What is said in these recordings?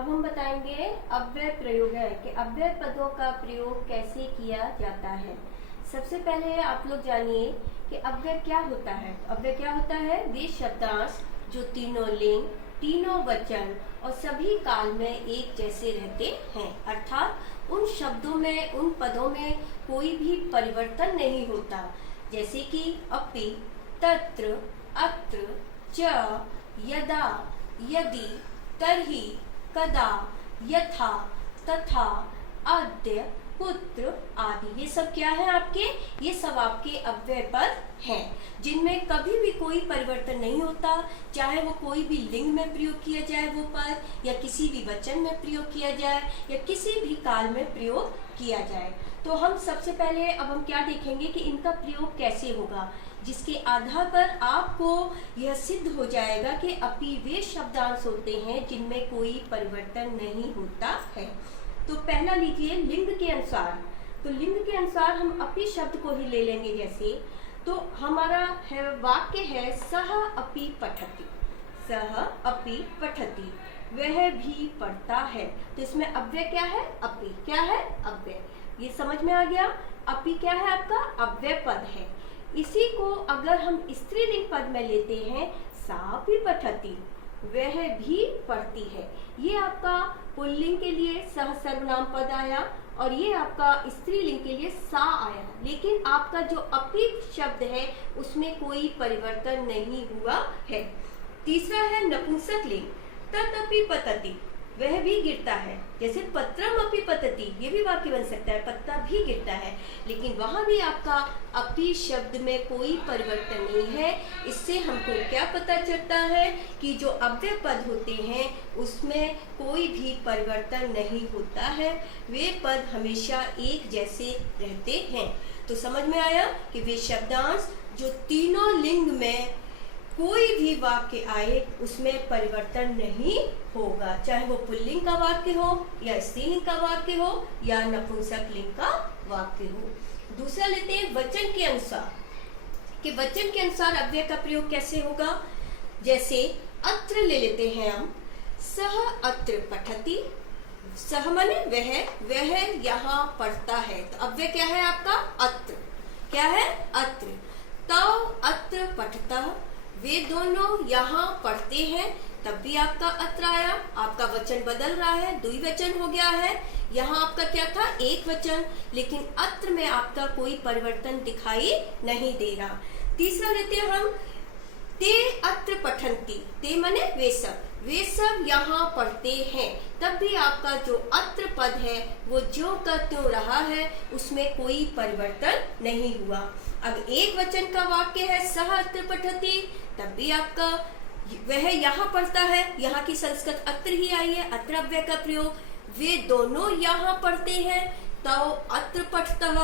अब हम बताएंगे अव्यय प्रयोग है कि अव्यय पदों का प्रयोग कैसे किया जाता है। सबसे पहले आप लोग जानिए कि अव्यय क्या होता है। अव्यय क्या होता है? वे शब्दांश जो तीनों लिंग, तीनों वचन और सभी काल में एक जैसे रहते हैं, अर्थात उन शब्दों में, उन पदों में कोई भी परिवर्तन नहीं होता। जैसे कि अपि, तत्र, अत्र, च, यदा, यदि, तर्हि, कदा, यथा, तथा, अद्य, पुत्र आदि। ये सब क्या है आपके? ये सब आपके अव्यय पद हैं, जिनमें कभी भी कोई परिवर्तन नहीं होता। चाहे वो कोई भी लिंग में प्रयोग किया जाए वो पद, या किसी भी वचन में प्रयोग किया जाए, या किसी भी काल में प्रयोग किया जाए। तो हम सबसे पहले अब हम क्या देखेंगे कि इनका प्रयोग कैसे होगा, जिसके आधार पर आपको यह सिद्ध हो जाएगा कि अपि वे शब्दांश होते हैं जिनमें कोई परिवर्तन नहीं होता है। तो पहला लीजिए लिंग के अनुसार। तो लिंग के अनुसार हम अपि शब्द को ही ले लेंगे। जैसे तो हमारा है वाक्य है सह अपि पठति, सह अपि पठति, वह भी पढ़ता है। तो इसमें अव्यय क्या है? अपि। क्या है? अव्यय। ये समझ में आ गया। अपि क्या है? आपका अव्यय पद है। इसी को अगर हम स्त्रीलिंग पद में लेते हैं, सा भी पठति, वह भी पढ़ती है। ये आपका पुल्लिंग के लिए सह सर्वनाम पद आया और ये आपका स्त्रीलिंग के लिए सा आया। लेकिन आपका जो अपि शब्द है उसमें कोई परिवर्तन नहीं हुआ है। तीसरा है नपुंसक लिंग, तदपि पतति, वह भी गिरता है। जैसे पत्रम अपि पतति, ये भी वाक्य बन सकता है, पत्ता भी गिरता है। लेकिन वहां भी आपका अपि शब्द में कोई परिवर्तन नहीं है। इससे हमको क्या पता चलता है कि जो अव्यय पद होते हैं उसमें कोई भी परिवर्तन नहीं होता है, वे पद हमेशा एक जैसे रहते हैं। तो समझ में आया कि वे शब्दांश जो तीनों लिंग में कोई भी वाक्य आए उसमें परिवर्तन नहीं होगा, चाहे वो पुल्लिंग का वाक्य हो या स्त्रीलिंग का वाक्य हो या नपुंसक लिंग का वाक्य हो। दूसरा लेते हैं वचन के अनुसार, कि वचन के अनुसार अव्यय का प्रयोग कैसे होगा। जैसे अत्र ले लेते हैं हम, सह अत्र पठति, सह माने वह यहाँ पढ़ता है। तो अव्यय क्या है आपका? अत्र। क्या है? अत्र। तौ अत्र पठतः, वे दोनों यहाँ पढ़ते हैं, तब भी आपका अत्र आया। आपका वचन बदल रहा है, द्विवचन हो गया है। यहाँ आपका क्या था? एक वचन, लेकिन अत्र में आपका कोई परिवर्तन दिखाई नहीं दे रहा। तीसरा लेते हैं हम, ते अत्र पठन्ति, ते माने वे सब यहाँ पढ़ते हैं, तब भी आपका जो अत्र पद है वो ज्यों का त्यों रहा है, उसमें कोई परिवर्तन नहीं हुआ। अब एक वचन का वाक्य है सह अत्र पठति, तब भी आपका वह यहाँ पढ़ता है, यहाँ की संस्कृत अत्र ही आई है, अत्र अव्यय का प्रयोग। वे दोनों यहाँ पढ़ते हैं, तौ अत्र पठतः,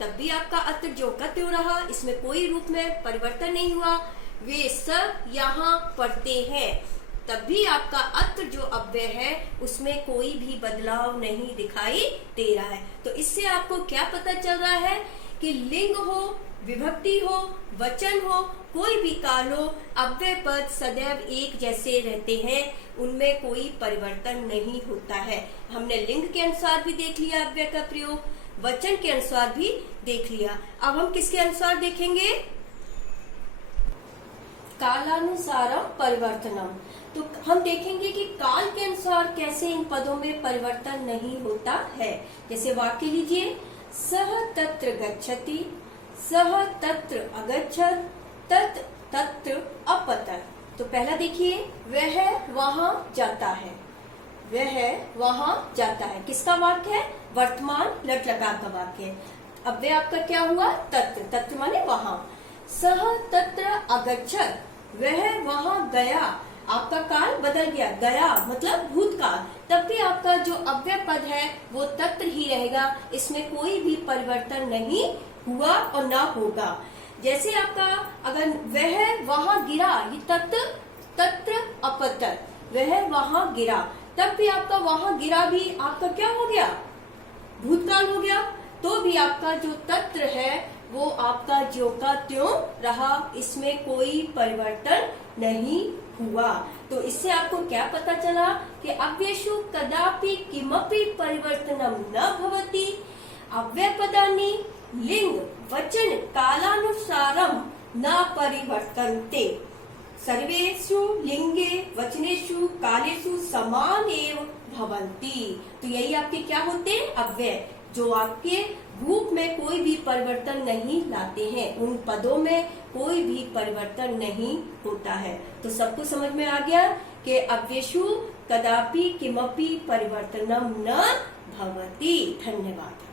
तब भी आपका अत्र ज्यों का त्यों रहा, इसमें कोई रूप में परिवर्तन नहीं हुआ। वे सब यहाँ पढ़ते हैं, तब भी आपका अत्र जो अव्यय है उसमें कोई भी बदलाव नहीं दिखाई दे रहा है। तो इससे आपको क्या पता चल रहा है कि लिंग हो, विभक्ति हो, वचन हो, कोई भी काल हो, अव्यय पद सदैव एक जैसे रहते हैं, उनमें कोई परिवर्तन नहीं होता है। हमने लिंग के अनुसार भी देख लिया अव्यय का प्रयोग, वचन के अनुसार भी देख लिया। अब हम किसके अनुसार देखेंगे? कालानुसारम परिवर्तनम। तो हम देखेंगे कि काल के अनुसार कैसे इन पदों में परिवर्तन नहीं होता है। जैसे वाक्य लीजिए, सह तत्र गच्छति, सह तत्र अगच्छत, तत् तत्र अपतत। तो पहला देखिए, वह वहां जाता है, वह वहां जाता है। किसका वाक्य है? वर्तमान लट लकार का वाक्य है। अव्यय आपका क्या हुआ? तत्र। तत्र माने वहां। सह तत्र अगच्छत, वह वहां गया। आपका काल बदल गया, गया मतलब भूतकाल, तब भी आपका जो अव्यय पद है वो तत्र ही रहेगा, इसमें कोई भी परिवर्तन नहीं हुआ और ना होगा। जैसे आपका अगर वह वहां गिरा, ये तत्र अपतत, वह वहां गिरा, तब भी आपका वहां गिरा भी आपका क्या हो गया? भूतकाल हो गया। तो भी आपका जो तत्र है वो आपका ज्यों का त्यों रहा, इसमें कोई परिवर्तन नहीं हुआ। तो इससे आपको क्या पता चला कि अव्ययेषु कदापि किमपि परिवर्तनम न भवति। अव्ययपदानि लिंग वचन कालानुसारम न परिवर्तन्ते। सर्वेषु लिंगे वचनेषु कालेषु समान एव भवन्ति। तो यही आपके क्या होते हैं, अव्यय, जो आपके रूप में कोई भी परिवर्तन नहीं लाते हैं, उन पदों में कोई भी परिवर्तन नहीं होता है। तो सबको समझ में आ गया कि अव्ययेषु कदापि किमपि परिवर्तनम न भवति। धन्यवाद।